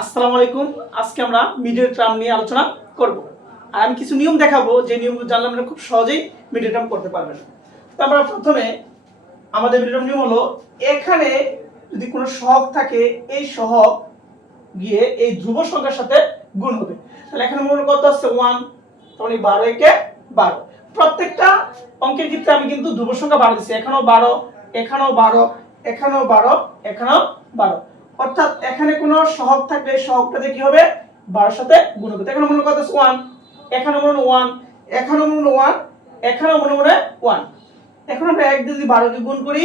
আসসালামু আলাইকুম। আজকে আমরা মিডল টার্ম নিয়ে আলোচনা করব। আর আমি কিছু নিয়ম দেখাবো, যে নিয়মগুলো জানলে আপনারা খুব সহজেই মিডল টার্ম করতে পারবেন। তো আমরা প্রথমে আমাদের মিডল টার্ম নিয়ম হলো, এখানে যদি কোনো সহগ থাকে, এই সহগ গিয়ে এই ধ্রুব সংখ্যার সাথে গুণ হবে। তাহলে এখানে মনে কত আছে 1, তখন এই 12 একে 12। প্রত্যেকটা অঙ্কের ক্ষেত্রে আমি কিন্তু ধ্রুব সংখ্যা 12 দিচ্ছি। এখানেও 12, এখানেও 12, এখানেও 12, এখানেও 12। অর্থাৎ এখানে কোনো সহগ থাকলে সহগটাতে কি হবে, 12 এর সাথে গুণ হবে। এখানে মনে কত আছে 1, এখানে মনে 1, এখানে মনে 1, এখানে মনে 1। এখন আমরা 1 দিয়ে যদি 12 কে গুণ করি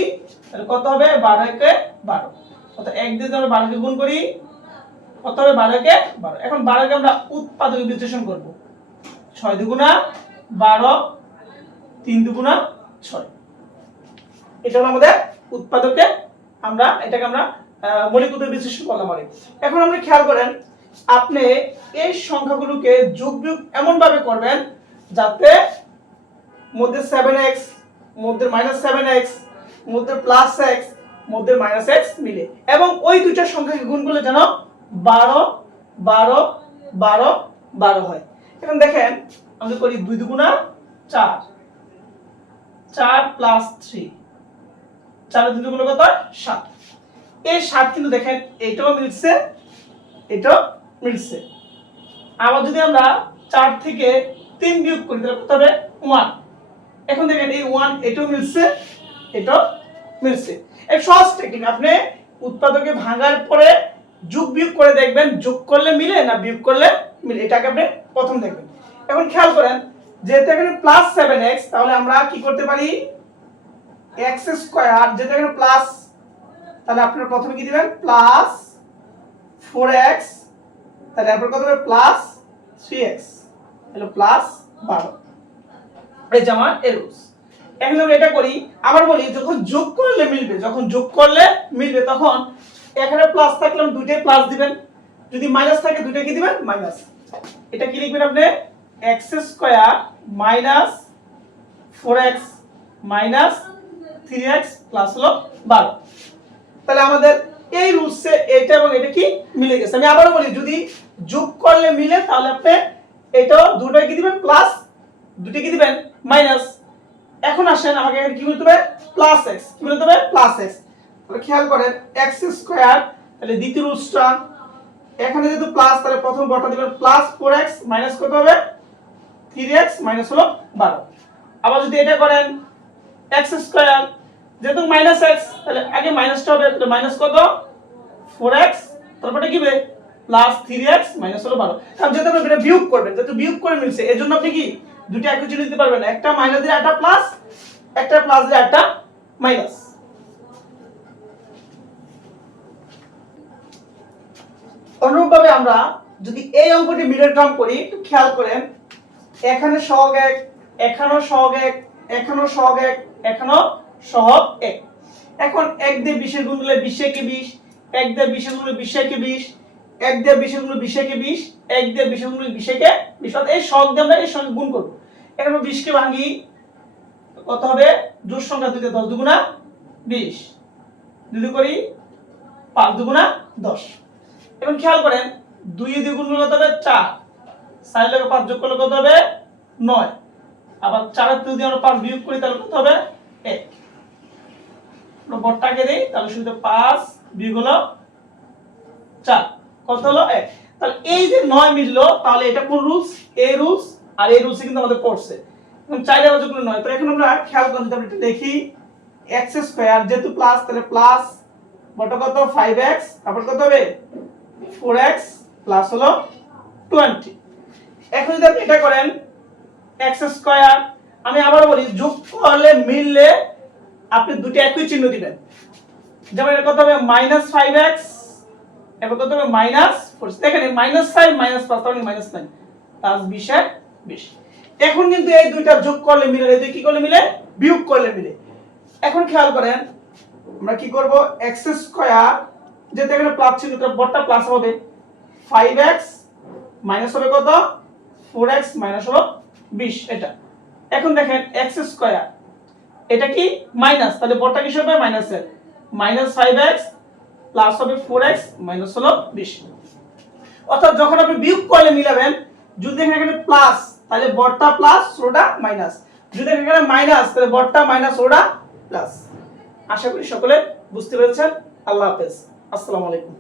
তাহলে কত হবে, 12 একে 12। অর্থাৎ 1 দিয়ে যদি আমরা 12 কে গুণ করি কত হবে, 12 একে 12। এখন 12 কে আমরা উৎপাদকে বিশ্লেষণ করব। 6 দুগুণা 12, 3 দুগুণা 6। এটা হলো আমাদের উৎপাদকে, এটাকে আমরা মৌলিক উৎপাদক বিশ্লেষণ করলাম। এখন আপনি খেয়াল করেন, আপনি এই সংখ্যাগুলোকে যোগ বিয়োগ এমন ভাবে করবেন যাতে মধ্যে 7x, মধ্যে -7x, মধ্যে +x, মধ্যে -x মিলে, এবং ওই দুইটা সংখ্যাকে গুণ করলে যেন 12 12 12 12 হয়। এখন দেখেন আমরা করি 2 দুগুণা 4, 4 + 3, 4 এর 2 দুগুণ কত, 7। এই 7 কিন্তু দেখেন এটাও মিলছে, এটাও মিলছে। আবার যদি আমরা 4 থেকে 3 বিয়োগ করি তাহলে কত হবে, 1। এখন দেখেন এই 1 এটাও মিলছে, এটাও মিলছে। এই সহজ টেকনিক, আপনি উৎপাদকে ভাঙার পরে যোগ বিয়োগ করে দেখবেন, যোগ করলে মিলে না বিয়োগ করলে মিলে, এটাকে আপনি প্রথম দেখবেন। এখন খেয়াল করেন, যেহেতু এখানে +7x, তাহলে আমরা কি করতে পারি, x², যেহেতু এখানে প্লাস, তাহলে আপনারা প্রথমে কি দিবেন, +4x, তাহলে আপনার কত হবে, +3x, তাহলে +12। এই যে আমার এরোস। এখন আমরা এটা করি, আবার বলি, যখন যোগ করলে মিলবে, যখন যোগ করলে মিলবে, তখন এখানে প্লাস থাকলে দুইটাই প্লাস দিবেন, যদি মাইনাস থাকে দুইটা কি দিবেন, মাইনাস। এটা কি লিখবেন আপনি, x² - 4x - 3x প্লাস হলো 12। তাহলে আমাদের এই রুলসে এটা এবং এটা কি মিলে গেছে। আমি আবারও বলি, যদি যোগ করলে মিলে তাহলে আপনি এটাও দুটোই কি দিবেন, প্লাস, দুটো কি দিবেন, মাইনাস। এখন আসেন আমাকে এখানে কি বলতে হবে, +x, কি বলতে হবে, +x। তাহলে খেয়াল করেন x², তাহলে দ্বিতীয় রুলসটা, এখানে যেহেতু প্লাস, তাহলে প্রথম বর্গটা দিবেন +4x মাইনাস কত হবে, 3x মাইনাস হলো 12। আবার যদি এটা করেন x², যেহেতু -x, তাহলে আগে মাইনাসটা হবে, তাহলে মাইনাস কত, 4x, তারপরে কি হবে, +3x মাইনাস হলো 12। কারণ যেহেতু আপনি এটা বিয়োগ করবেন, যেহেতু বিয়োগ করে মিলছে, এজন্য আপনি কি দুটো একই চিহ্ন দিতে পারবেন না, একটা মাইনাস দিলে একটা প্লাস, একটা প্লাস দিলে একটা মাইনাস। অনুরূপভাবে আমরা যদি এই অঙ্কটি মিডল টার্ম করি, একটু খেয়াল করেন, এখানে সহগ 1, এখানেও সহগ 1, এখানেও সহগ 1, এখানেও সহগ 1। এখন 1 দিয়ে 20 এর গুণ করলে 20 একে 20, 1 দিয়ে 20 এর গুণ করলে 20 একে 20, 1 দিয়ে 20 এর গুণ করলে 20 একে 20, 1 দিয়ে 20 এর গুণ করলে 20 একে 20। অর্থাৎ এই সহগ দিয়ে আমরা এই সঙ্গে গুণ করব। এখন 20 কে ভাঙি, কত হবে, জোড় সংখ্যা 2 দিয়ে 10 দুগুণা 20, 2 করি 5 দুগুণা 10। এখন খেয়াল করেন, 2 এর 2 গুণ করলে কত হবে, 4, 4 এর 5 যোগ করলে কত হবে, 9। আবার 4 এর থেকে যদি আমরা 5 বিয়োগ করি তাহলে কত হবে, 1। আমরা বড়টাকে দেই, তাহলে শুধু 5 বিয়োগ হলো 4, কত হলো, 1। তাহলে এই যে 9 মিললো, তাহলে এটা কোন রুলস, এই রুলস, আর এই রুলসে কিন্তু আমাদের পড়ছে। এখন 4 এর যোগ করলে 9। তো এখন আমরা খেয়াল করি, যদি আমরা এটা দেখি, x², যেহেতু প্লাস, তাহলে প্লাস বড়টা কত, 5x, তারপর কত হবে, 4x প্লাস হলো 20। এখন যদি আপনি এটা করেন x², আমি আবার বলি, যোগ করলে মিললে আপনি দুটো একই চিহ্ন দিবেন। যেমন এটা কত হবে, -5x, এবার কত হবে, -4। দেখেন -5 -5 তাহলে -9 প্লাস 20 এর 20। এখন কিন্তু এই দুইটা যোগ করলে মিলে, এই দুই কি করলে মিলে, বিয়োগ করলে মিলে। এখন খেয়াল করেন, আমরা কি করব, x², যেটা এখানে প্লাস ছিল, তার বড়টা প্লাস হবে, 5x মাইনাস হবে কত, 4x মাইনাস হলো 20 এটা। এখন দেখেন x², এটা কি মাইনাস, তাহলে বড়টা কি হবে, মাইনাসের, -5x প্লাস হবে 4x মাইনাস হলো 20। অর্থাৎ যখন আপনি বিয়োগ করলে মিলাবেন, যদি দেখেন এখানে প্লাস তাহলে বড়টা প্লাস ছোটটা মাইনাস, যদি দেখেন এখানে মাইনাস তাহলে বড়টা মাইনাস ছোটটা প্লাস। আশা করি সকলে বুঝতে পেরেছেন। আল্লাহ হাফেজ, আসসালামু আলাইকুম।